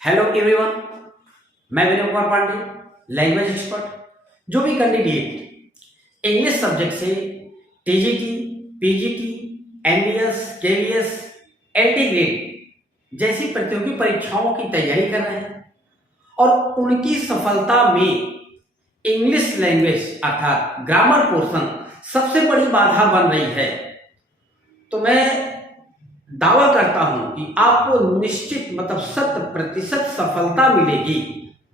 Hello everyone, मैं Vinay Kumar Pandey, language expert. जो भी कैंडिडेट इंग्लिश सब्जेक्ट से TGT, PGT, NDS, KVS, LT grade जैसी प्रतियोगी परीक्षाओं की तैयारी कर रहे हैं और उनकी सफलता में इंग्लिश लैंग्वेज अर्थात ग्रामर पोर्शन सबसे बड़ी बाधा बन रही है, तो मैं दावा करता हूं कि आपको निश्चित मतलब 100% सफलता मिलेगी।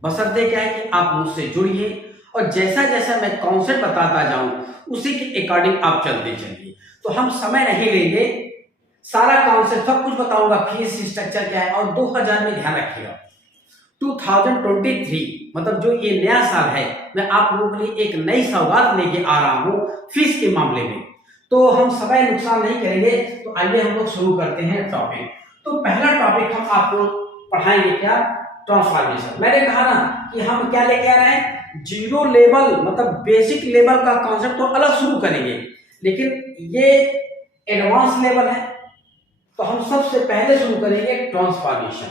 बशर्ते क्या है कि आप मुझसे जुड़िए और जैसा जैसा मैं कॉन्सेप्ट बताता जाऊं उसी के अकॉर्डिंग आप चलते चलिए। तो हम समय नहीं लेंगे, सारा कॉन्सेप्ट सब कुछ बताऊंगा, फीस स्ट्रक्चर क्या है। और 2000 में ध्यान रखिएगा, 2023 मतलब जो ये नया साल है, मैं आप लोगों के लिए एक नई सौगात लेके आ रहा हूं फीस के मामले में। तो हम समय नुकसान नहीं करेंगे, तो आइए हम लोग शुरू करते हैं टॉपिक। तो पहला टॉपिक हम आपको पढ़ाएंगे क्या, ट्रांसफॉर्मेशन। मैंने कहा ना कि हम क्या लेके आ रहे हैं, जीरो लेवल मतलब बेसिक लेवल का कॉन्सेप्ट तो अलग शुरू करेंगे, लेकिन ये एडवांस लेवल है, तो हम सबसे पहले शुरू करेंगे ट्रांसफॉर्मेशन।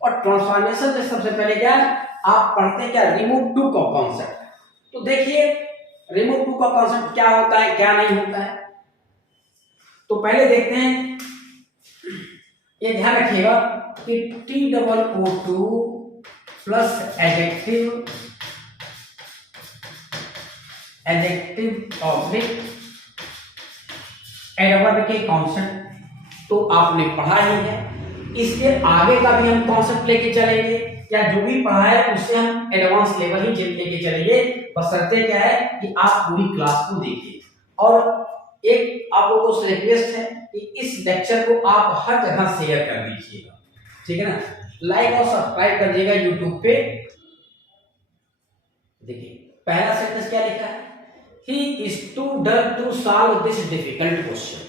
और ट्रांसफॉर्मेशन में सबसे पहले क्या आप पढ़ते हैं, क्या रिमूव टू का कॉन्सेप्ट। तो देखिए रिमूव टू का कॉन्सेप्ट क्या होता है, क्या नहीं होता है। तो पहले देखते हैं, ये ध्यान रखिएगा कि TOO2 plus adjective oblique adverb के कॉन्सेप्ट तो आपने पढ़ा ही है। इसके आगे का भी हम कॉन्सेप्ट लेके चलेंगे, या जो भी पढ़ा है उससे हम एडवांस लेवल ही लेके चलेंगे। बशर्ते क्या है कि आप पूरी क्लास को देखिए। और एक आप लोगों से रिक्वेस्ट है कि इस लेक्चर को आप हर जगह शेयर कर दीजिएगा, ठीक है ना। लाइक और सब्सक्राइब कर दीजिएगा यूट्यूब पे। देखिए पहला सेंटेंस क्या लिखा है, he is too dull to solve this difficult question.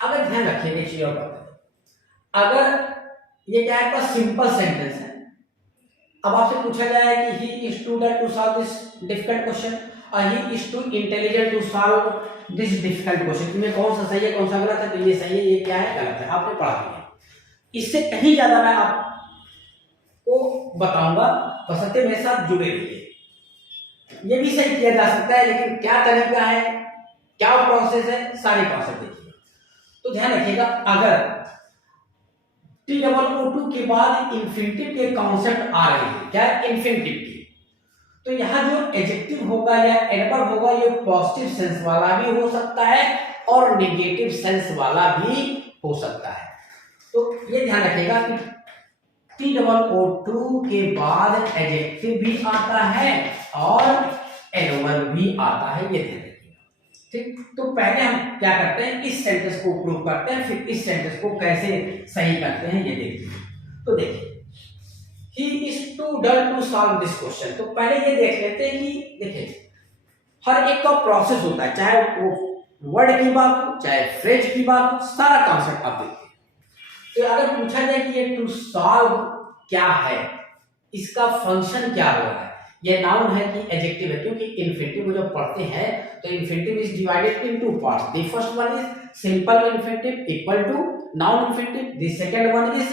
अगर ध्यान रखिए, देखिए और बात, अगर ये क्या है, सिंपल सेंटेंस है। अब आपसे पूछा जाए कि he is too dull to solve this difficult question और he is too intelligent to solve this difficult question, तुम्हें कौन सा सही है कौन सा गलत है। तो ये सही है, ये क्या है, गलत है, आपने पढ़ा दिया। इससे कहीं ज्यादा मैं आपको बताऊंगा, बशर्ते मेरे साथ जुड़े रहिए। ये भी सही किया जा सकता है, लेकिन क्या तरीका है, क्या प्रोसेस है, सारे कॉन्सेप्ट देखिए। तो ध्यान रखिएगा, अगर TOO2 के बाद इंफिनिटिव के कॉन्सेप्ट आ रहे हैं, क्या इंफिनिटिव के, तो यहाँ जो एडजेक्टिव होगा या एडवर्ब होगा ये पॉजिटिव सेंस वाला भी हो सकता है और नेगेटिव सेंस वाला भी हो सकता है। तो ये ध्यान रखिएगा कि TOO2 के बाद एडजेक्टिव भी आता है और एडवर्ब भी आता है, ये ध्यान रखिएगा, ठीक। तो पहले हम क्या करते हैं, इस सेंटेंस को प्रूव करते हैं, फिर इस सेंटेंस को कैसे सही करते हैं ये देखते हैं। तो देखिए He is too dull to solve this question। तो पहले ये देख लेते हैं कि देखिए हर एक का प्रोसेस होता है, चाहे वो वर्ड की बात हो चाहे फ्रेज की बात हो, सारा कॉन्सेप्ट आप देखिए। तो अगर पूछा जाए कि ये टू सॉल्व क्या है, इसका फंक्शन क्या हो रहा है, ये नाउन है कि एडजेक्टिव है, क्योंकि इन्फिनिटिव को जब पढ़ते हैं तो infinitive is divided in two parts. The first one is simple infinitive equal to noun infinitive, the second one is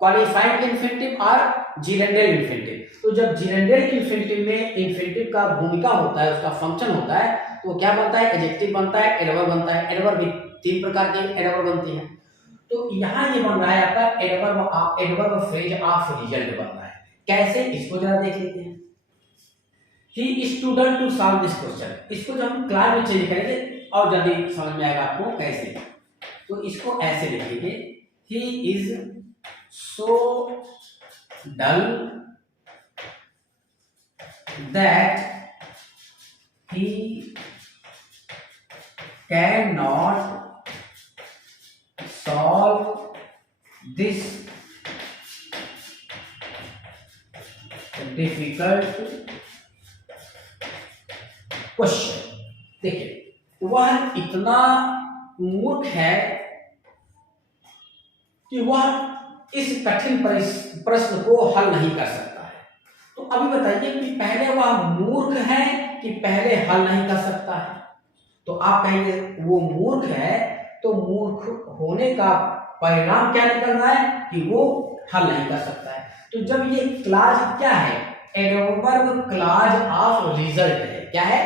qualified infinitive और जिरेंडल इन्फिनिटिव। तो जब जिरेंडल इन्फिनिटिव में इन्फिनिटिव का भूमिका होता है, उसका फंक्शन होता है, तो क्या बनता है, एडजेक्टिव बनता है, एडवर्ब बनता है। एडवर्ब भी तीन प्रकार के एडवर्ब बनती हैं। तो यहाँ ये बन रहा है आपका एडवर्ब फ्रेज ऑफ रिजल्ट बन रहा है। कैसे, इसको जरा देख लेते हैं। He is too dull to solve this question, इसको जब हम क्लास में चेंज करेंगे और जल्दी समझ में आएगा आपको कैसे। तो इसको ऐसे लिखेंगे, he is so dull that he cannot solve this difficult question। देखिए वह इतना मूर्ख है कि वह इस कठिन प्रश्न को हल नहीं कर सकता है। तो अभी बताइए कि पहले वह मूर्ख है कि पहले हल नहीं कर सकता है। तो आप कहेंगे वो मूर्ख है, तो मूर्ख होने का परिणाम क्या निकल रहा है कि वो हल नहीं कर सकता है। तो जब ये क्लाज क्या है, एडवर्ब क्लाज ऑफ रिजल्ट है। क्या है?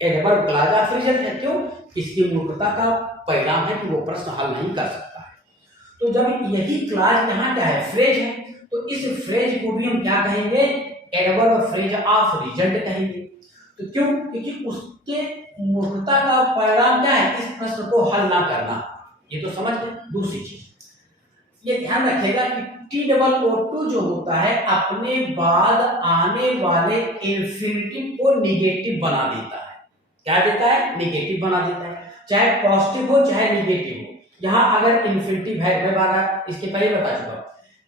एडवर्ब क्लाज ऑफ रिजल्ट है। क्यों? इसकी मूर्खता का परिणाम है कि वो प्रश्न हल नहीं कर सकता है। तो जब यही क्लाज यहाँ क्या है, फ्रेज है, तो इस फ्रेज को भी हम क्या कहेंगे, एडवर्ब फ्रेज ऑफ रिजल्ट कहेंगे। तो क्यों? क्योंकि उसके मूर्खता का परिणाम क्या है, इस प्रश्न को हल ना करना। ये तो समझ गए। दूसरी चीज ये ध्यान रखिएगा कि T-O-O जो होता है अपने बाद आने वाले इंफिनिटिव को निगेटिव बना देता है। क्या देता है? निगेटिव बना देता है, चाहे पॉजिटिव हो चाहे निगेटिव हो। यहाँ अगर इंफिनिटिव है, मैं बार इसके पहले बता चुका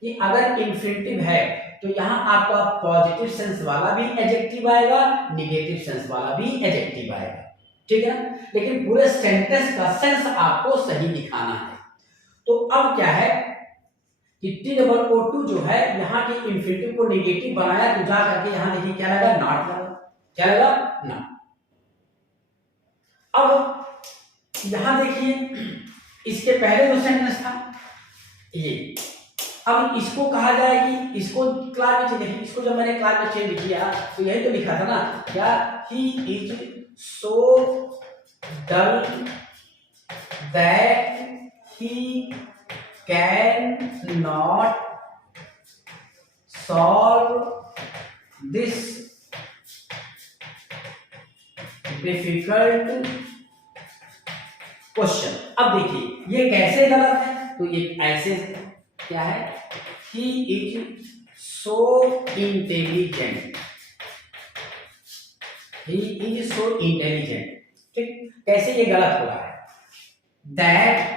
कि अगर इंफिनिटिव है तो यहाँ आपका पॉजिटिव सेंस वाला भी एडजेक्टिव आएगा, निगेटिव सेंस वाला भी एडजेक्टिव आएगा। ठीक है ना? लेकिन पूरे सेंटेंस का सेंस आपको सही दिखाना है। तो अब क्या है कि T-O-O जो है यहाँ के इंफिनिटिव को निगेटिव बनाया, तो जा करके यहाँ देखिए क्या लगा, नॉट लगा। क्या लगा? नॉट। अब यहां देखिए इसके पहले जो सेंटेंस था ये, अब इसको कहा जाए कि इसको क्लास में देखिए, इसको जब मैंने क्लास में चेंज किया तो यही तो लिखा था ना, क्या, he is so dull that he can not solve this difficult question. अब देखिए ये कैसे गलत है, तो ये ऐसे क्या है, he is so intelligent, he is so intelligent. ठीक, कैसे ये गलत हो रहा है, दैट।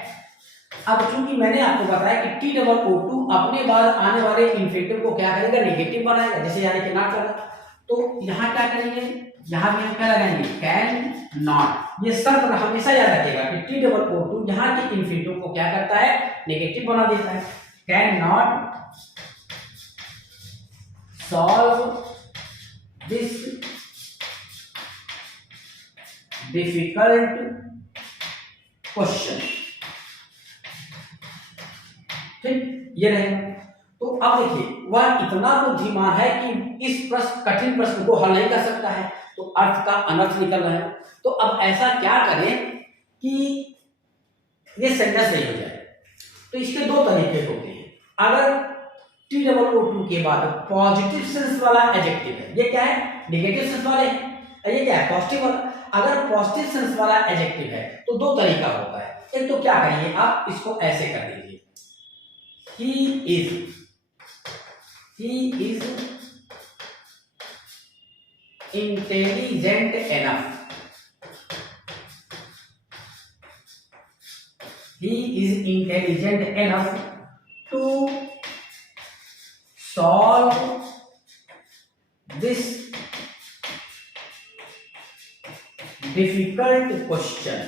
अब चूंकि मैंने आपको बताया कि T-O-O अपने बाद आने वाले इंफिनिटिव को क्या करेगा, नेगेटिव बनाएगा, जैसे यानी कि नॉट लगा, तो यहां क्या करेंगे, यहां भी हम क्या लगाएंगे, कैन नॉट। ये शर्त हमेशा याद रखिएगा कि T-O-O यहां के इंफिनिटिव को क्या करता है, नेगेटिव बना देता है। Can not solve this difficult question. ठीक, ये रहेगा। तो अब देखिए वह इतना बुद्धिमान है कि इस प्रश्न, कठिन प्रश्न को हल नहीं कर सकता है, तो अर्थ का अनर्थ निकल रहा है। तो अब ऐसा क्या करें कि ये सेंटेंस सही हो जाए। तो इसके दो तरीके होते हैं। अगर T-O-O के बाद पॉजिटिव सेंस वाला एडजेक्टिव है, ये क्या है, नेगेटिव सेंस वाला है, ये क्या है, पॉजिटिव वाला। अगर पॉजिटिव सेंस वाला एडजेक्टिव है तो दो तरीका होता है। एक तो क्या करिए आप, इसको ऐसे कर दीजिए, he is intelligent enough, he is intelligent enough to solve this difficult question।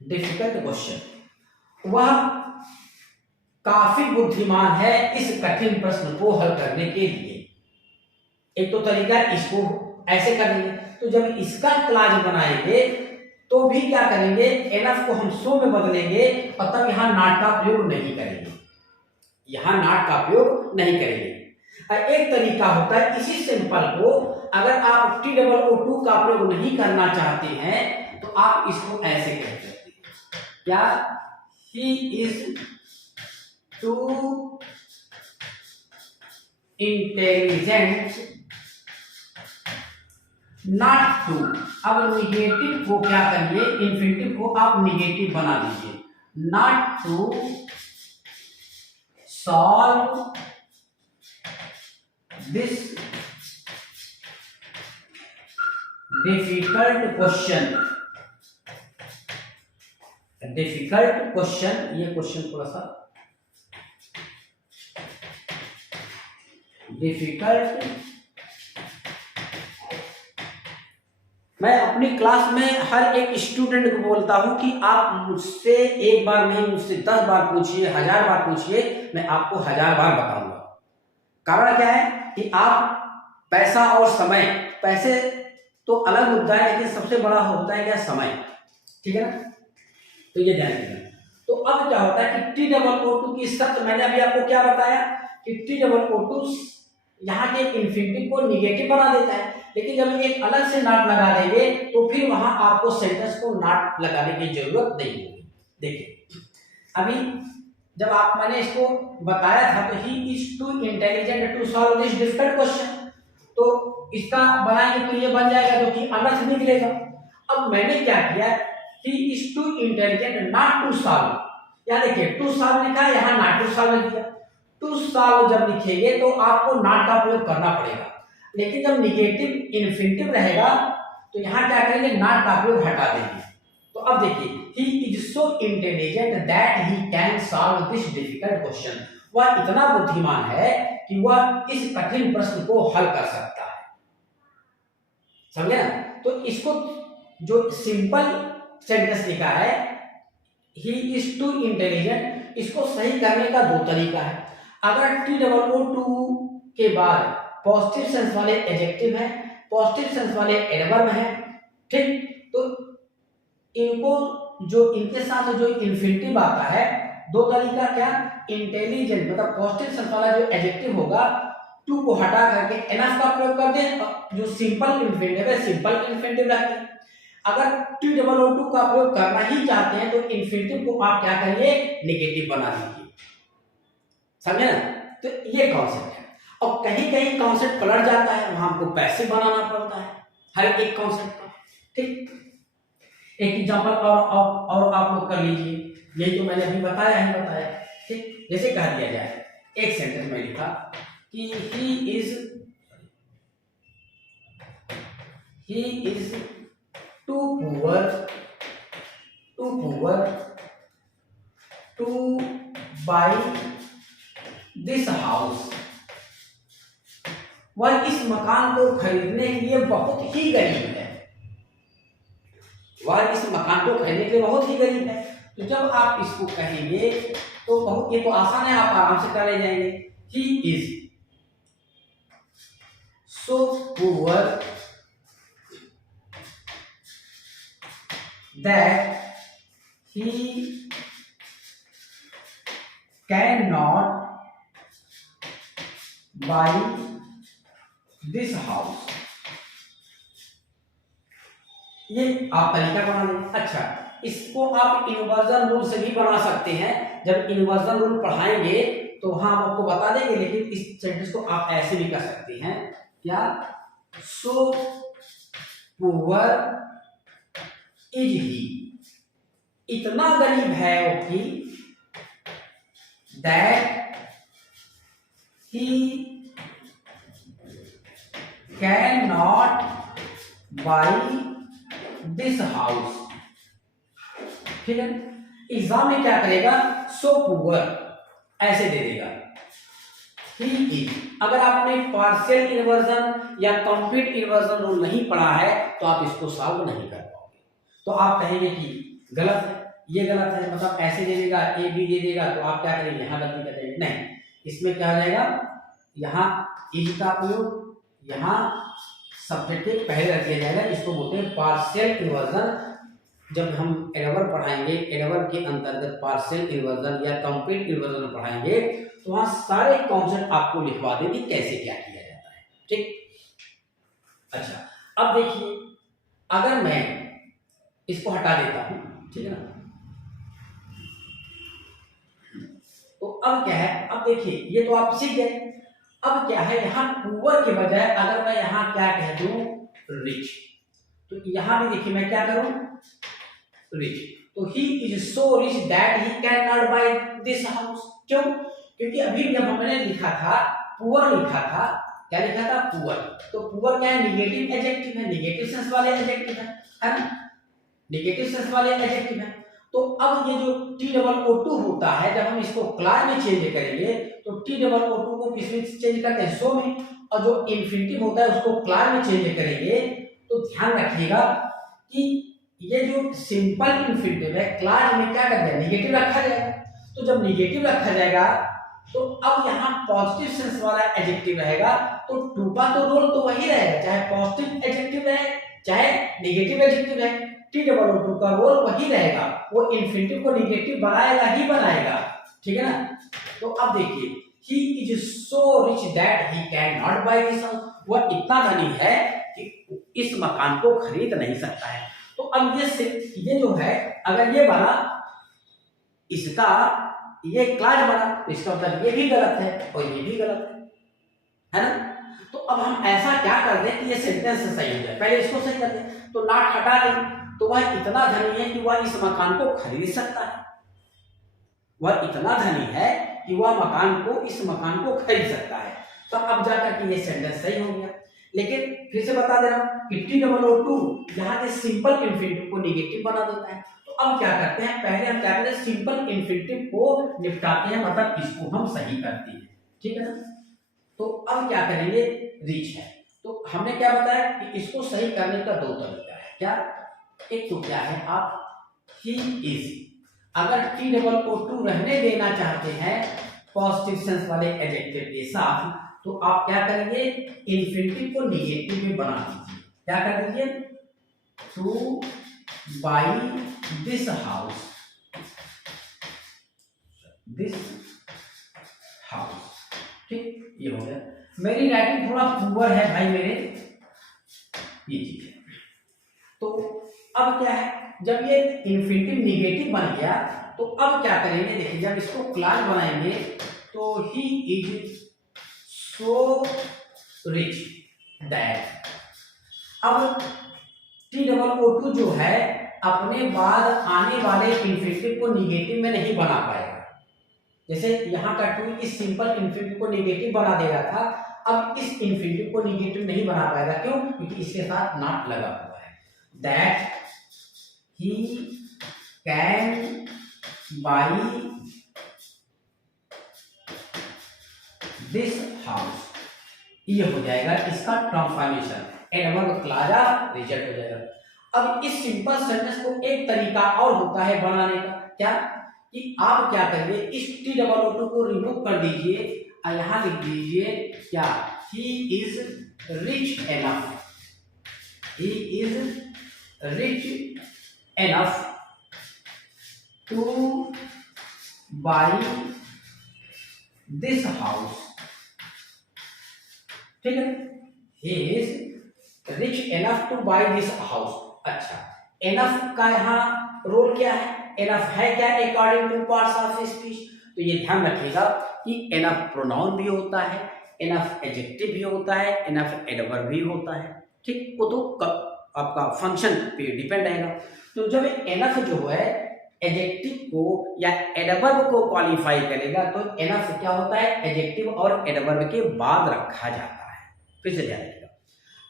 Difficult question, वह काफी बुद्धिमान है इस कठिन प्रश्न को हल करने के लिए। एक तो तरीका इसको ऐसे करेंगे, तो जब इसका क्लाज बनाएंगे तो भी क्या करेंगे, एनफ को हम सो में बदलेंगे और तब यहां नॉट का प्रयोग नहीं करेंगे, यहां नॉट का प्रयोग नहीं करेंगे। एक तरीका होता है इसी सिंपल को, अगर आप T-O-O का प्रयोग नहीं करना चाहते हैं तो आप इसको ऐसे कह सकते हैं, क्या, he is too intelligent not to। अब निगेटिव को क्या करिए, इंफिनिटिव को आप निगेटिव बना दीजिए, not to solve this difficult question। Difficult question, ये क्वेश्चन थोड़ा सा डिफिकल्ट। मैं अपनी क्लास में हर एक स्टूडेंट को बोलता हूं कि आप मुझसे एक बार नहीं, मुझसे 10 बार पूछिए, 1000 बार पूछिए, मैं आपको 1000 बार बताऊंगा। कारण क्या है कि आप पैसा और समय, पैसे तो अलग मुद्दा है, लेकिन सबसे बड़ा होता है क्या, समय। ठीक है ना, तो ये ध्यान रखना। तो अब क्या होता है कि T-O-O-2 की शर्त मैंने अभी आपको क्या बताया कि T-O-O-2 यहाँ के इन्फिनिटिव को निगेटिव बना देता है, लेकिन जब एक अलग से नॉट लगा देंगे तो फिर वहां आपको सेंटेंस को नॉट लगाने की जरूरत नहीं होगी। देखिए अभी जब मैंने इसको बताया था तो he is too intelligent to solve this difficult question, तो इसका बनाएंगे तो ये बन जाएगा जो कि अनर्थ निकलेगा। अब मैंने क्या किया, he is too intelligent not to solve, यहाँ देखिए टू सॉल्व लिखा है, यहाँ नॉट टू सॉल्व लिख दिया। टू सॉल्व जब लिखेंगे तो आपको नॉट का प्रयोग करना पड़ेगा, लेकिन जब निगेटिव इन्फिनिटिव रहेगा तो यहाँ क्या करेंगे, नॉट का प्रयोग हटा देंगे। तो अब देखिए he is so intelligent that he can solve this difficult question, वह इतना बुद्धिमान है कि वह इस कठिन प्रश्न को हल कर सकता है। समझे ना, तो इसको जो सिंपल सेंटेंस लिखा है he is too intelligent, इसको सही करने का दो तरीका है। अगर T-O-O-2 के बाद पॉजिटिव सेंस वाले एडजेक्टिव है, पॉजिटिव सेंस वाले एडवर्ब है, ठीक, तो इनको जो इनके साथ जो इन्फिनिटिव आता है, दो तरीका क्या, इंटेलिजेंट मतलब पॉजिटिव सेंस वाला जो एडजेक्टिव होगा टू को हटा करके एनफ का प्रयोग कर दें, जो सिंपल इन्फिनिटिव है सिंपल इन्फिनिटिव रखते हैं। अगर T-O-O-2 का प्रयोग करना ही चाहते हैं तो इन्फिनिटिव को आप क्या करिए, नेगेटिव बना दीजिए। समझे ना, तो ये कॉन्सेप्ट है। और कहीं कहीं कॉन्सेप्ट पलट जाता है, वहां हमको पैसिव बनाना पड़ता है हर एक कॉन्सेप्ट का। ठीक, एक एग्जांपल और आप लोग कर लीजिए, यही तो मैंने अभी बताया। ठीक, जैसे कह दिया जाए, एक सेंटेंस में लिखा कि he is too poor to buy this house, वह इस मकान को खरीदने के लिए बहुत ही गरीब है, वह इस मकान को खरीदने के लिए बहुत ही गरीब है। तो जब आप इसको कहेंगे तो बहुत, ये तो आसान है, आप आराम से कर ले जाएंगे। ही is so poor that he can not by this house, ये आप तरीका बना लें। अच्छा, इसको आप इन्वर्जन रूल से भी बना सकते हैं, जब इन्वर्जन रूल पढ़ाएंगे तो वहां हम आपको बता देंगे, लेकिन इस सेंटेंस को आप ऐसे भी कर सकते हैं, क्या, सो पुअर इज ही, इतना गरीब है वो कि that he can not by this house. ठीक है, एग्जाम में क्या करेगा, सो पुअर ऐसे दे देगा। ही इज, अगर आपने पार्शियल इन्वर्जन या कंप्लीट इन्वर्जन रूल नहीं पढ़ा है तो आप इसको सॉल्व नहीं कर पाओगे। तो आप कहेंगे कि गलत है, ये गलत है, मतलब ऐसे दे देगा, ए बी दे देगा, तो आप क्या करेंगे, यहाँ गलती कर देंगे। नहीं, इसमें क्या हो जाएगा, यहाँ इज का प्रयोग यहाँ सब्जेक्ट के पहले रख दिया जाएगा, इसको बोलते हैं पार्शियल इन्वर्जन। जब हम एडवर्ब पढ़ाएंगे, एडवर्ब के अंतर्गत पार्शियल इन्वर्जन या कंप्लीट इन्वर्जन पढ़ाएंगे तो वहां सारे कॉन्सेप्ट आपको लिखवा देंगे कैसे क्या किया जाता है। ठीक, अच्छा, अब देखिए अगर मैं इसको हटा देता हूं, ठीक है ना, तो अब क्या है, अब देखिए ये तो आप सीख गए। अब क्या है, यहाँ पुअर के बजाय अगर मैं यहाँ क्या कह दूं, रिच, तो यहाँ भी देखिए मैं क्या करूं, रिच। तो he is so rich that he can not buy this house. क्यों, क्योंकि अभी जब हमने लिखा था पुअर, लिखा था क्या, लिखा था पुअर, तो पुअर क्या है, निगेटिव एडजेक्टिव है, निगेटिव सेंस वाले एडजेक्टिव है ना, निगेटिव सेंस वाले एडजेक्टिव है। तो अब ये जो T-O-O-2 होता है, जब हम इसको क्लास में चेंज करेंगे तो T-O-O-2 को किस में चेंज करते हैं, सो में, और जो इन्फिनिटिव होता है उसको क्लास में चेंज करेंगे। तो ध्यान रखिएगा कि ये जो सिंपल इन्फिनिटिव है क्लास में क्या करते हैं, निगेटिव रखा जाएगा। तो जब निगेटिव रखा जाएगा तो अब यहाँ पॉजिटिव सेंस वाला एडजेक्टिव रहेगा, तो टू का तो रोल तो वही रहेगा, चाहे पॉजिटिव एडजेक्टिव रहे चाहे नेगेटिव एडजेक्टिव है, टी डबल ओ टू का रोल वही रहेगा, वो इन्फिनिटिव को नेगेटिव बनाएगा ही बनाएगा, ठीक है ना। तो अब देखिए, he is so rich that he can not buy this house, वह इतना धनी है कि इस मकान को खरीद नहीं सकता है। तो अब ये जो है, अगर ये बना, इसका ये क्लाज बना, तो इसका मतलब ये भी गलत है और ये भी गलत है ना। तो अब हम ऐसा क्या कर दें कि ये सेंटेंस सही हो जाए, पहले इसको सही कर दें, तो नॉट हटा दें, तो वह इतना धनी है कि वह इस मकान को खरीद सकता है, वह इतना धनी है कि वह इस मकान को खरीद सकता है। तो अब जाकर के ये सेंटेंस सही हो गया। लेकिन फिर से बता दे रहा हूं कि टी डबल ओ टू यहाँ के सिंपल इन्फिनिटिव को नेगेटिव बना देता है। तो अब क्या करते हैं, पहले हम क्या करते हैं, सिंपल इन्फिनिटिव को निपटाते हैं, मतलब इसको हम सही करते हैं, ठीक है ना। तो अब क्या करेंगे, रिच है, तो हमने क्या बताया कि इसको सही करने का दो तरीका है। क्या, एक तो क्या है, आप ही इज, अगर टी डबल ओ टू रहने देना चाहते हैं पॉजिटिव सेंस वाले एडजेक्टिव के साथ, तो आप क्या करेंगे, इन्फिनिटिव को नेगेटिव में बना दीजिए। क्या कर दीजिए, टू बाई दिस हाउस, ठीक, ये हो गया। मेरी राइटिंग थोड़ा पुअर है भाई मेरे, ये चीज है। तो अब क्या है, जब ये इन्फिनिटिव नेगेटिव बन गया, तो अब क्या करेंगे, देखिए जब इसको क्लास बनाएंगे, तो he is so rich that, अब टी डबल ओ टू जो है अपने बाद आने वाले इन्फिनिटिव को नेगेटिव में नहीं बना पाएगा। जैसे यहाँ का टू इस सिंपल इन्फिनिटिव को नेगेटिव बना दे रहा था, अब इस इन्फिनिटिव को नेगेटिव नहीं बना पाएगा, क्यों, क्योंकि इसके साथ नॉट लगा हुआ है। That he can buy this house, ये हो जाएगा इसका ट्रांसफॉर्मेशन, एडवर्ब क्लाजा रिजल्ट हो जाएगा। अब इस सिंपल सेंटेंस को एक तरीका और होता है बनाने का, क्या, कि आप क्या करिए, इस टी डबल ओ टू को रिमूव कर दीजिए और यहां लिख दीजिए क्या, he is rich enough, he is rich enough to buy this house, ठीक है, he is rich enough to buy this house। अच्छा, enough का यहाँ रोल क्या है, enough है क्या according two parts of speech, तो ये ध्यान रखिएगा कि enough प्रोनाउन भी होता है, enough एडजेक्टिव भी होता है, enough एडवर्ब भी होता है, ठीक, वो तो आपका फंक्शन पे डिपेंड रहेगा। तो जब enough जो है एडजेक्टिव को या एडवर्ब को क्वालिफाई करेगा, तो enough क्या होता है, एडजेक्टिव और एडवर्ब के बाद रखा जाता है। फिर से ध्यान रखिएगा,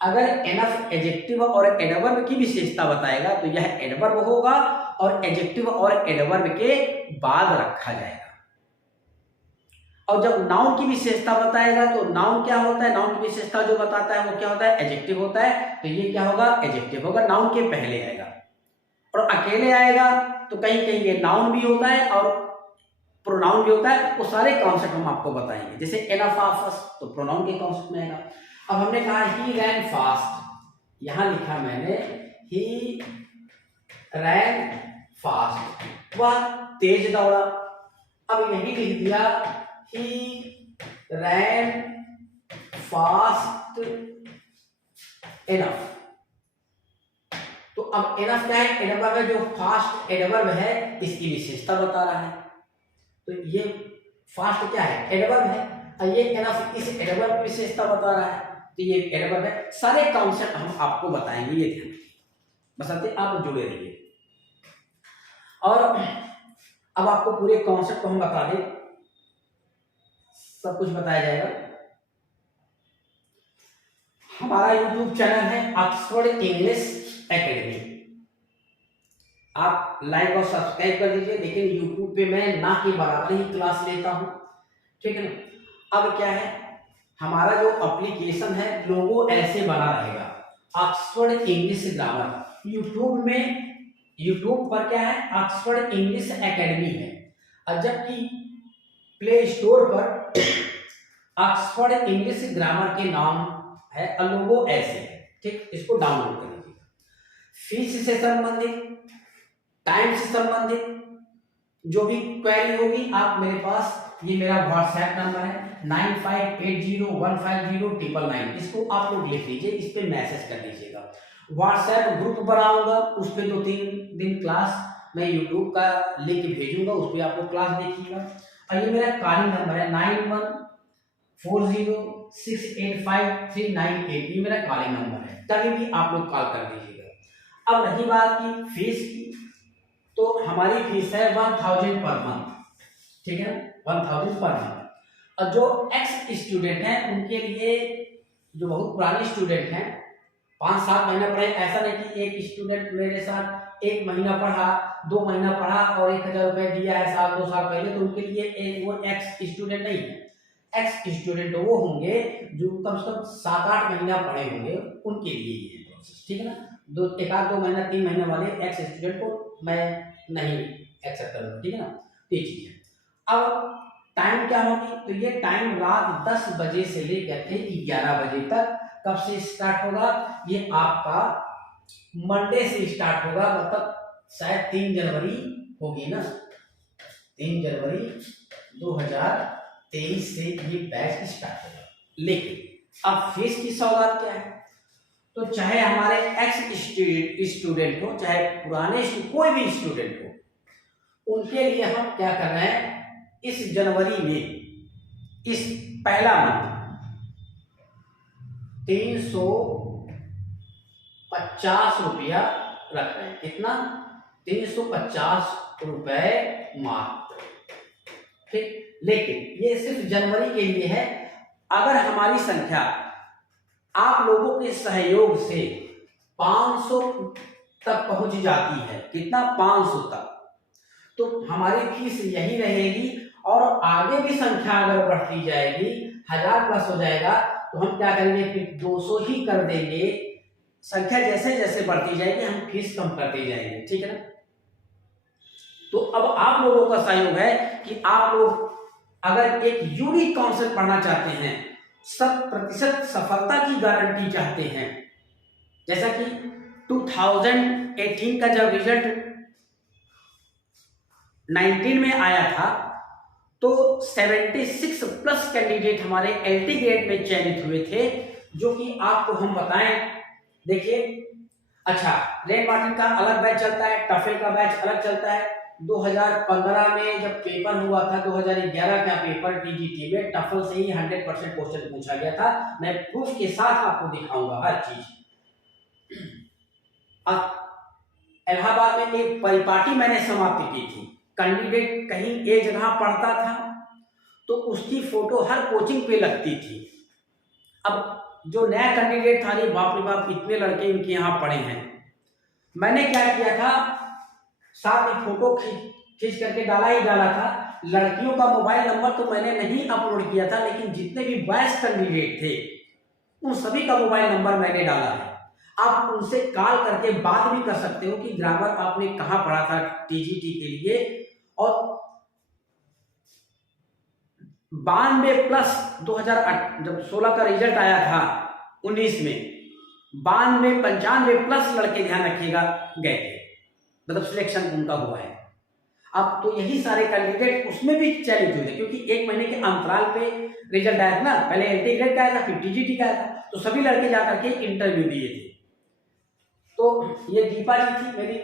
अगर एनफ एडजेक्टिव और एडवर्ब की विशेषता बताएगा, तो यह एडवर्ब होगा और एडजेक्टिव और एडवर्ब के बाद रखा जाएगा। और जब नाउन की विशेषता बताएगा, तो नाउन क्या होता है, नाउन की विशेषता जो बताता है वो क्या होता है, एडजेक्टिव होता है, तो ये क्या होगा, एडजेक्टिव होगा, नाउन के पहले आएगा। और अकेले आएगा तो कहीं कहीं ये नाउन भी होता है और प्रोनाउन भी होता है, वो सारे कॉन्सेप्ट हम आपको बताएंगे। जैसे एनफ ऑफ तो प्रोनाउन के कॉन्सेप्ट में आएगा। अब हमने कहा ही रैन फास्ट, यहां लिखा मैंने ही रैन फास्ट, वह तेज दौड़ा। अब यही लिख दिया ही रैन फास्ट एनफ। तो अब एनफ क्या है, एडवर्ब है, जो फास्ट एडवर्ब है इसकी विशेषता बता रहा है। तो ये फास्ट क्या है, एडवर्ब है, और ये एनफ इस एडवर्ब की विशेषता बता रहा है, तो ये एडवर्ब है। सारे कॉन्सेप्ट हम आपको बताएंगे, ये ध्यान रखिए, बस आप जुड़े रहिए। और अब आपको पूरे कॉन्सेप्ट को हम बता दें, सब कुछ बताया जाएगा। हमारा यूट्यूब चैनल है ऑक्सफोर्ड इंग्लिश एकेडमी, आप लाइक और सब्सक्राइब कर दीजिए। लेकिन यूट्यूब पे मैं ना के बराबर ही क्लास लेता हूं, ठीक है ना। अब क्या है, हमारा जो एप्लीकेशन है लोगो ऐसे बना रहेगा, ऑक्सफोर्ड इंग्लिश ग्रामर। यूट्यूब पर क्या है, ऑक्सफोर्ड इंग्लिश एकेडमी है, और जबकि प्ले स्टोर पर ऑक्सफोर्ड इंग्लिश ग्रामर के नाम है और लोगो ऐसे है, ठीक, इसको डाउनलोड कर लीजिएगा। फीस से संबंधित, टाइम से संबंधित जो भी क्वेरी होगी आप मेरे पास, ये मेरा व्हाट्सएप नंबर है 9580150999, इसको आप लोग लिख लीजिए, इस पे मैसेज कर दीजिएगा। व्हाट्सएप ग्रुप बनाऊंगा, उस पे 2-3 दिन क्लास मैं यूट्यूब का लिंक भेजूंगा, उस पे आप लोग क्लास देखिएगा। और ये मेरा कॉलिंग नंबर है 9140685398, ये मेरा कॉलिंग नंबर है, कभी भी आप लोग कॉल कर दीजिएगा। अब रही बात की फीस की, तो हमारी फीस है 1000 पर मंथ, ठीक है ना, 1000 पर मंथ। और जो एक्स स्टूडेंट हैं उनके लिए, जो बहुत पुराने स्टूडेंट हैं 5-7 महीना पढ़े, ऐसा नहीं कि एक स्टूडेंट मेरे साथ 1 महीना पढ़ा, 2 महीना पढ़ा और 1000 रुपए दिया है 1-2 साल पहले, तो उनके लिए वो एक्स स्टूडेंट नहीं है। एक्स स्टूडेंट वो होंगे जो कम से कम 7-8 महीना पढ़े होंगे, उनके लिए ये प्रोसेस, ठीक है ना। 1-2 महीना 3 महीने वाले एक्स स्टूडेंट को मैं नहीं एक्सेप्ट करूंगा, ठीक है ना। ये चीज है। अब टाइम क्या होगी, तो ये टाइम रात 10 बजे से लेकर के 11 बजे तक। कब से स्टार्ट होगा, ये आपका मंडे से स्टार्ट होगा, मतलब शायद 3 जनवरी होगी ना, 3 जनवरी 2023 से ये बैच स्टार्ट होगा। लेकिन अब फीस की सौगात क्या है, तो चाहे हमारे एक्स स्टूडेंट हो, चाहे पुराने कोई भी स्टूडेंट हो, उनके लिए हम क्या कर रहे हैं, इस जनवरी में इस पहला मंथ 350 रुपया रख रहे हैं। कितना, 350 रुपए मात्र, ठीक। लेकिन ये सिर्फ जनवरी के लिए है। अगर हमारी संख्या आप लोगों के सहयोग से 500 तक पहुंच जाती है, कितना, 500 तक, तो हमारी फीस यही रहेगी। और आगे भी संख्या अगर बढ़ती जाएगी, 1000 प्लस हो जाएगा, तो हम क्या करेंगे, फिर 200 ही कर देंगे। संख्या जैसे जैसे बढ़ती जाएगी हम फीस कम करते जाएंगे, ठीक है ना। तो अब आप लोगों का सहयोग है कि आप लोग अगर एक यूनिक कॉन्सेप्ट पढ़ना चाहते हैं, 100% सफलता की गारंटी चाहते हैं, जैसा कि 2018 का जब रिजल्ट 19 में आया था, तो 76 प्लस कैंडिडेट हमारे एलटी ग्रेड में चयनित हुए थे, जो कि आपको हम बताएं। देखिए, अच्छा, रेन मार्टिन का अलग बैच चलता है, टफेल का बैच अलग चलता है। 2015 में जब पेपर हुआ था, 2011 का पेपर टीजीटी में टफेल से ही 100% क्वेश्चन पूछा गया था। मैं प्रूफ के साथ आपको दिखाऊंगा हर चीज। इलाहाबाद में एक परिपाटी मैंने समाप्त की थी। कैंडिडेट कहीं एक जगह पढ़ता था तो उसकी फोटो हर कोचिंग पे लगती थी। अब जो नया कैंडिडेट था, अरे बाप रे बाप, इतने लड़के इनके यहाँ पढ़े हैं, मैंने क्या किया था, साथ में फोटो खींच करके डाला ही डाला था। लड़कियों का मोबाइल नंबर तो मैंने नहीं अपलोड किया था, लेकिन जितने भी बॉयज कैंडिडेट थे उन सभी का मोबाइल नंबर मैंने डाला है। आप उनसे कॉल करके बात भी कर सकते हो कि ग्रामर आपने कहाँ पढ़ा था टीजीटी के लिए। और 92 प्लस 2008 जब 16 का रिजल्ट आया था 19 में, 92-95 प्लस लड़के, ध्यान रखिएगा, गए थे, मतलब सिलेक्शन उनका हुआ है। अब तो यही सारे कैंडिडेट उसमें भी चयनित हुए थे, क्योंकि 1 महीने के अंतराल पे रिजल्ट आया था ना, पहले एलटी ग्रेड का आया था, फिर टीजीटी का आया था, तो सभी लड़के जाकर के इंटरव्यू दिए थे। तो ये दीपा जी थी मेरी,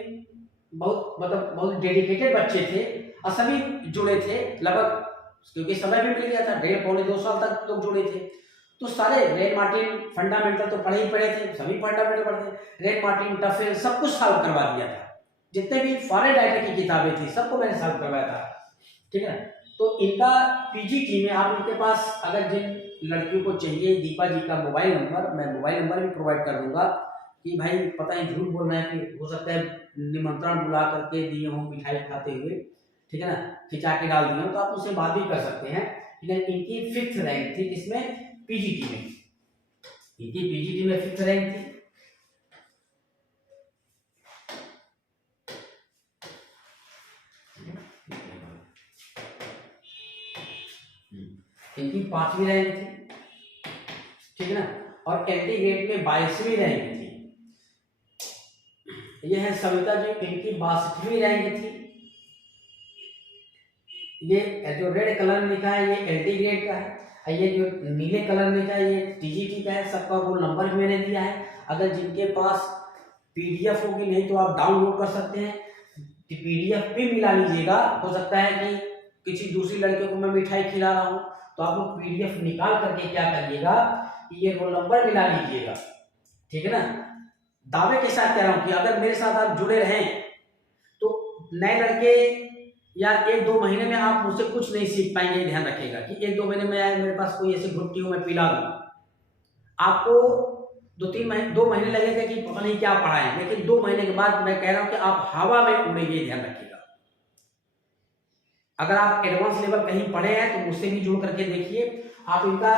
बहुत डेडिकेटेड बच्चे थे और सभी जुड़े थे लगभग, क्योंकि समय भी मिल गया था, 1.5-2 साल तक लोग जुड़े थे। तो सारे रेन मार्टिन फंडामेंटल तो पढ़े ही पढ़े थे, सभी फंडामेंटल पढ़ते, रेन मार्टिन टफेल सब कुछ सॉल्व करवा दिया था। जितने भी फॉरेन राइटर की किताबें थी सबको मैंने सॉल्व करवाया था, ठीक है। तो इनका पीजीटी में आप इनके पास अगर जिन लड़कियों को चाहिए, दीपा जी का मोबाइल नंबर, मैं मोबाइल नंबर भी प्रोवाइड कर दूंगा कि भाई पता नहीं झूठ बोल रहे हैं, कि हो सकता है निमंत्रण बुला करके दिए हों मिठाई खाते हुए, ठीक है ना, खिंचा के डाल दिए, तो आप उससे बात भी कर सकते हैं। लेकिन इनकी 5th रैंक थी, इसमें पीजीटी में, इनकी पीजीटी में 5th रैंक थी। इनकी 5वीं रैंक थी, ठीक है ना, और एलटी ग्रेड में 22वीं रैंक थी। ये है सविता जी, इनकी 62वीं रैंक थी। ये जो रेड कलर में लिखा है ये LT ग्रेड का है, और ये जो नीले कलर में लिखा है ये TGT का है। सबका रोल नंबर भी मैंने दिया है। अगर जिनके पास PDF होगी, नहीं तो आप डाउनलोड कर सकते हैं, PDF भी मिला लीजिएगा। हो सकता है कि किसी दूसरी लड़के को मैं मिठाई खिला रहा हूँ, तो आप लोग PDF निकाल करके क्या करिएगा कि ये रोल नंबर मिला लीजिएगा, ठीक है ना। दावे के साथ कह रहा हूँ कि अगर मेरे साथ आप जुड़े रहें तो नए लड़के या 1-2 महीने में आप मुझसे कुछ नहीं सीख पाएंगे। ध्यान रखिएगा कि 1-2 महीने में आए मेरे पास कोई ऐसी घुट्टी हो मैं पिला दूं, आपको 2 महीने लगेगा कि पता नहीं क्या पढ़ा है, लेकिन 2 महीने के बाद मैं कह रहा हूं कि आप हवा में उड़ेंगे। ध्यान रखिएगा। अगर आप एडवांस लेवल कहीं पढ़े हैं तो मुझसे भी जुड़ करके देखिए। आप इनका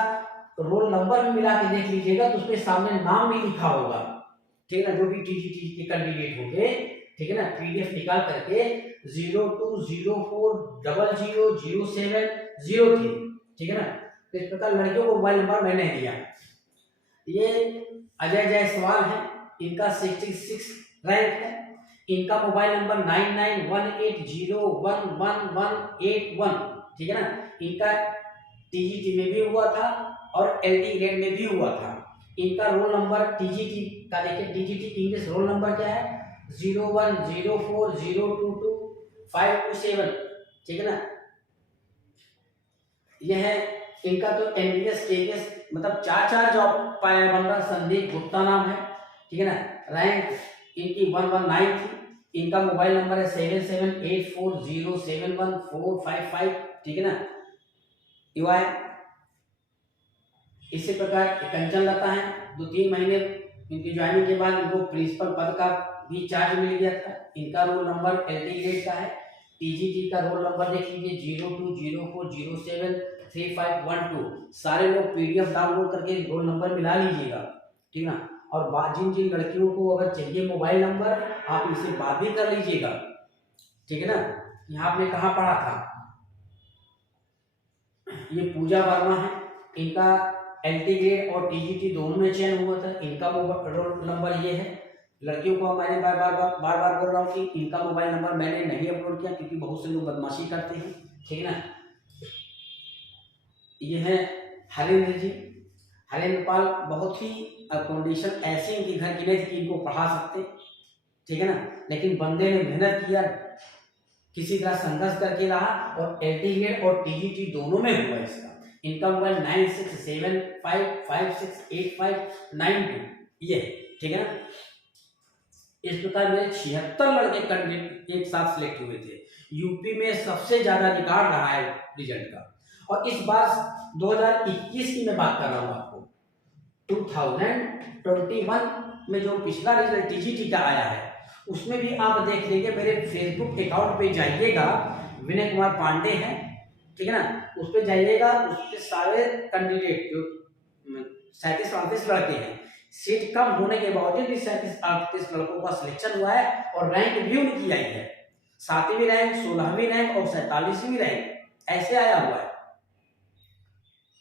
रोल नंबर भी मिला के देख लीजिएगा तो उसके सामने नाम भी लिखा होगा, ठीक है ना। जो भी TGT के कैंडिडेट होंगे, ठीक है ना, PDF निकाल करके 0204000703, ठीक है ना। तो इस प्रकार लड़कियों को मोबाइल नंबर मैंने दिया। ये अजय जायसवाल है, इनका 66 रैंक है। इनका मोबाइल नंबर 9918011181, ठीक है ना। इनका TGT में भी हुआ था और LT ग्रेड में भी हुआ था। इनका रोल नंबर TGT का देखिए, TGT इंग्लिश रोल नंबर क्या है 0104022527, ठीक है ना। यह है इनका तो MBS KBS मतलब 4 जॉब पाया बंदा संदीप गुप्ता नाम है, ठीक है ना। रैंक इनकी 119 थी। इनका मोबाइल नंबर है 7784071455, ठीक है ना। युवा है। इसी प्रकार कंचन लता है, 2-3 महीने इनकी ज्वाइनिंग के बाद इनको प्रिंसिपल पद का भी चार्ज मिल गया था। इनका रोल नंबर LT ग्रेड का है। TGT का रोल नंबर देख लीजिए 0204073512। सारे लोग PDF डाउनलोड करके रोल नंबर मिला लीजिएगा, ठीक ना। और जिन लड़कियों को अगर चाहिए मोबाइल नंबर, आप इनसे बात भी कर लीजिएगा, ठीक है ना। यहाँ आपने कहाँ पढ़ा था, ये पूजा वर्मा है। इनका LT ग्रेड और TGT दोनों में चयन हुआ था। इनका रोल नंबर ये है। लड़कियों को मैंने बार बार बोल रहा हूँ कि इनका मोबाइल नंबर मैंने नहीं अपलोड किया, क्योंकि बहुत से लोग बदमाशी करते हैं, ठीक है ना। ये है हरेंद्र जी, हरेंद्र पाल। बहुत ही कंडीशन ऐसे इनके घर की नहीं थी कि इनको पढ़ा सकते, ठीक है ना। लेकिन बंदे ने मेहनत किया, किसी तरह संघर्ष करके रहा और LT ग्रेड और TGT दोनों में हुआ इसका। इनका मोबाइल 9675568592 ये, ठीक है ना। इस प्रकार मेरे 76 लड़के कैंडिडेट एक साथ सिलेक्ट हुए थे। यूपी में सबसे ज्यादा रिकॉर्ड रहा है रिजल्ट का। और इस बार 2021 की मैं बात कर रहा हूँ आपको, 2021 में जो पिछला रिजल्ट TGT का आया है उसमें भी आप देख लीजिए। मेरे फेसबुक अकाउंट पे जाइएगा, विनय कुमार पांडे हैं, ठीक है ना, उस पे जाइएगा। उसके सारे कैंडिडेट जो 37-38 लड़के हैं, सीट कम होने के बावजूद भी 37-38 लड़कों का सिलेक्शन हुआ है और रैंक भी उनकी आई है। 7वीं रैंक, 16वीं रैंक और 47वीं रैंक ऐसे आया हुआ है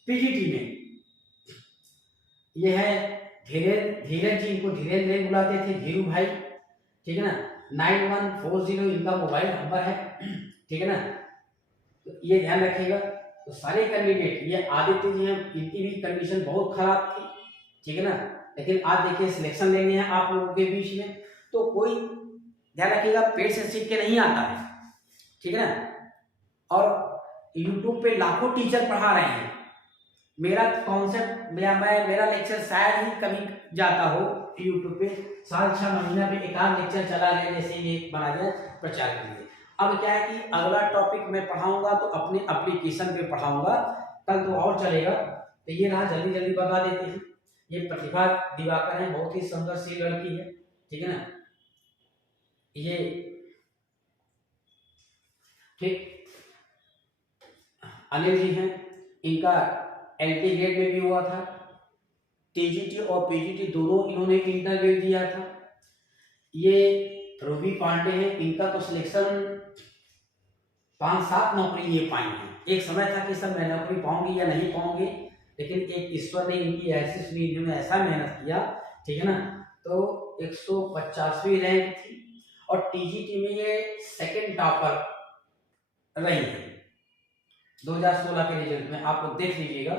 PGT में। यह है धीरज जी, इनको धीरेन्द्र बुलाते थे, धीरू भाई, ठीक है ना। 9140 इनका मोबाइल नंबर है, ठीक है ना। तो ये ध्यान रखिएगा। तो सारे कैंडिडेट, ये आदित्य जी हैं, इनकी भी कंडीशन बहुत खराब थी, ठीक है ना। लेकिन आज देखिए सिलेक्शन लेने हैं आप लोगों के बीच में, तो कोई ध्यान रखिएगा पेट से सीख के नहीं आता है, ठीक है ना। और यूट्यूब पे लाखों टीचर पढ़ा रहे हैं। मेरा कॉन्सेप्ट मेरा लेक्चर शायद ही कभी जाता हो यूट्यूब पे। 6 महीना पे एक आध लेक्चर चला गया, जैसे ये बना दिया प्रचार के लिए। अब क्या है कि अगला टॉपिक मैं पढ़ाऊंगा तो अपने एप्लीकेशन पे पढ़ाऊंगा, कल तो और चलेगा। तो ये रहा, जल्दी बता देते हैं। ये प्रतिभा दिवाकर है, बहुत ही संघर्षशील लड़की है, ठीक है ना। ये ठीक अनिल जी हैं, इनका LT ग्रेड में भी हुआ था। TGT और PGT दोनों इन्होंने इंटरव्यू दिया था। ये रूबी पांडे हैं, इनका तो सिलेक्शन 5-7 नौकरी ये पाई हैं। एक समय था कि सर मैं नौकरी पाऊंगी या नहीं पाऊंगी, लेकिन एक ईश्वर ने इनकी ऐसी सुनी, इन्होंने ऐसा मेहनत किया, ठीक है ना। तो 150वीं रैंक थी और टीजीटी में ये सेकंड टॉपर रही है 2016 के रिजल्ट में। आप लोग देख लीजिएगा,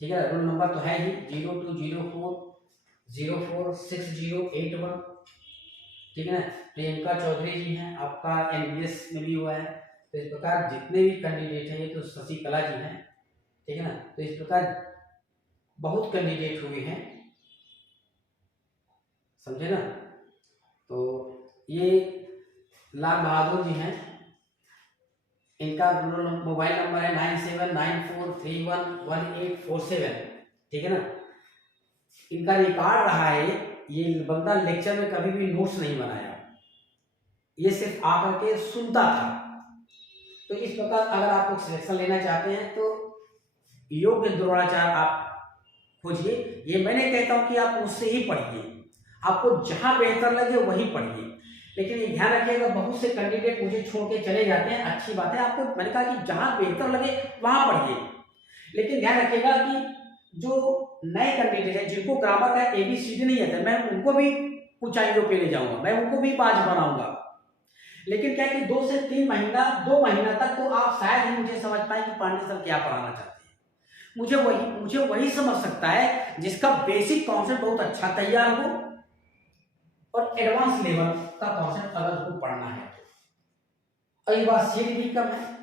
ठीक है। रोल नंबर तो है ही 0204046081, ठीक है ना। प्रियंका चौधरी जी हैं, आपका एमबीएस में भी हुआ है। तो इस प्रकार जितने भी कैंडिडेट हैं, ये तो शशिकला जी हैं, ठीक है ना। तो इस प्रकार बहुत कैंडिडेट हुए हैं, समझे ना। तो ये लाल बहादुर जी हैं, इनका मोबाइल नंबर है 9794311847, ठीक है ना। इनका रिकॉर्ड रहा है, ये बंदा लेक्चर में कभी भी नोट्स नहीं बनाया, ये सिर्फ आकर के सुनता था। तो इस प्रकार अगर आप लोग सिलेक्शन लेना चाहते हैं तो योग्य द्रोणाचार्य आप खोजिए। ये मैंने कहता हूं कि आप उससे ही पढ़िए, आपको जहां बेहतर लगे वही पढ़िए। लेकिन ये ध्यान रखिएगा, बहुत से कैंडिडेट मुझे छोड़ के चले जाते हैं, अच्छी बात है, आपको मैंने कहा कि जहां बेहतर लगे वहां पढ़िए। लेकिन ध्यान रखिएगा कि जो नए कैंडिडेट हैं जिनको ग्रामर का एबीसीडी नहीं आता, मैं उनको भी ऊंचाइयों पे ले जाऊंगा, मैं उनको भी बाज बनाऊंगा। लेकिन क्या कि 2 से 3 महीना 2 महीना तक तो आप शायद ही मुझे समझ पाए कि पांडे सर क्या पढ़ाना चाहते हैं। मुझे वही समझ सकता है जिसका बेसिक कॉन्सेप्ट बहुत अच्छा तैयार हो और एडवांस लेवल का कॉन्सेप्ट अगर उसको पढ़ना है तो। और ये बात सीट भी कम है,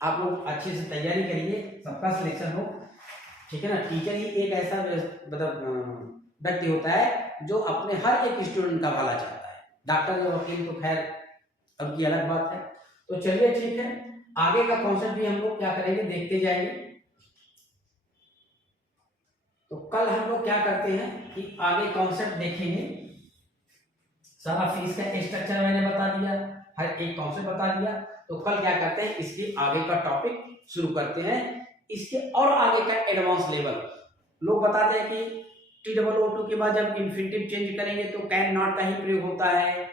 आप लोग अच्छे से तैयारी करिए, सबका सिलेक्शन हो, ठीक है ना। टीचर ही एक ऐसा मतलब व्यक्ति होता है जो अपने हर एक स्टूडेंट का भला चाहता है। डॉक्टर और वकील तो खैर अब की अलग बात है। तो चलिए ठीक है, आगे का कॉन्सेप्ट भी हम लोग क्या करेंगे, देखते जाएंगे। तो कल हम लोग क्या करते हैं कि आगे कॉन्सेप्ट देखेंगे। सारा फीस का स्ट्रक्चर मैंने बता दिया, हर एक कॉन्सेप्ट बता दिया। तो कल क्या करते हैं, इसके आगे का टॉपिक शुरू करते हैं। इसके और आगे का एडवांस लेवल, लोग बताते हैं कि TOO के बाद जब इन्फिनिटिव चेंज करेंगे तो कैन नॉट का ही प्रयोग होता है,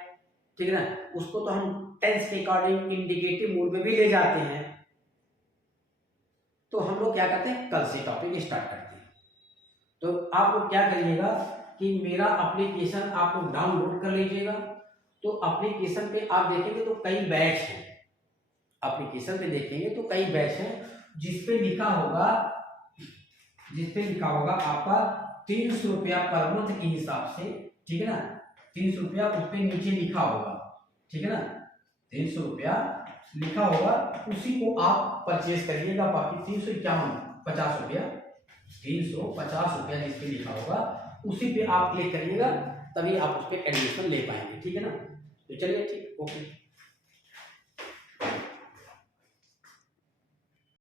ठीक है ना। उसको तो हम टेंस के अकॉर्डिंग इंडिकेटिव मोड में भी ले जाते हैं। तो हम लोग क्या करते हैं, कल से टॉपिक स्टार्ट करते हैं। तो आप लोग क्या करिएगा कि मेरा एप्लीकेशन आप लोग डाउनलोड कर लीजिएगा। तो एप्लीकेशन पे आप देखेंगे तो कई बैच हैं, एप्लीकेशन पे देखेंगे तो कई बैच हैं, जिसपे लिखा होगा आपका 300 रुपया पर मंथ के हिसाब से, ठीक है ना। 300 रुपया उस पे नीचे लिखा होगा, ठीक है ना। 300 रुपया लिखा होगा, उसी को आप परचेज करिएगा। बाकी 350 रुपया 350 रुपया जिस पे लिखा होगा उसी पे आप क्लिक करिएगा, तभी आप उस पर एडमिशन ले पाएंगे, ठीक है ना। तो चलिए ठीक, ओके।